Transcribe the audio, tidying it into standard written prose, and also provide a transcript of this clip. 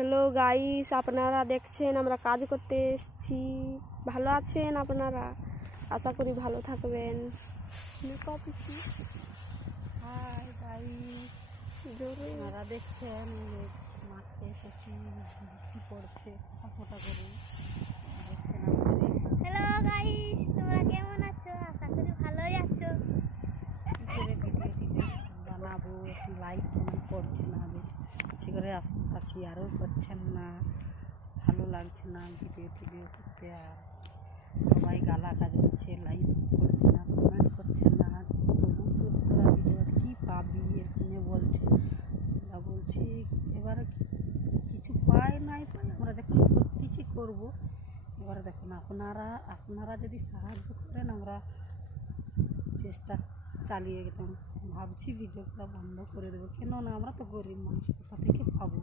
Hello guys, আপনারা দেখছেন আমরা কাজ করতে এসেছি। ভালো আছেন আপনারা? আশা করি ভালো থাকবেন। হাই গাইস, আপনারা দেখছেন মাঠে এসেছি, বৃষ্টি পড়ছে ফোঁটা ফোঁটা করে। দেখছেন আপনাদের হ্যালো গাইস, তোমরা কেমন আছো? আশা করি ভালোই আছো। কী করে ভিডিওটিতে বানাবো, একটু লাইক কমেন্ট করছে না, বেশি করে আপনারা শেয়ারও করছেন না, ভালো লাগছে না ভিডিও করতে। আর সবাই গালাগাল দিচ্ছে, লাইক করছে না, কমেন্ট করছে না। তবু তোরা ভিডিও কী পাবি এখানে বলছে। আমরা বলছি এবারে কিছু পাই নাই পাই, আমরা যখন করতেছি করবো। এবারে দেখুন আপনারা যদি সাহায্য করেন আমরা চেষ্টা চালিয়ে গেলাম। ভাবছি ভিডিওটা বন্ধ করে দেবো, কেননা আমরা তো গরিব মানুষ, কোথা থেকে পাবো।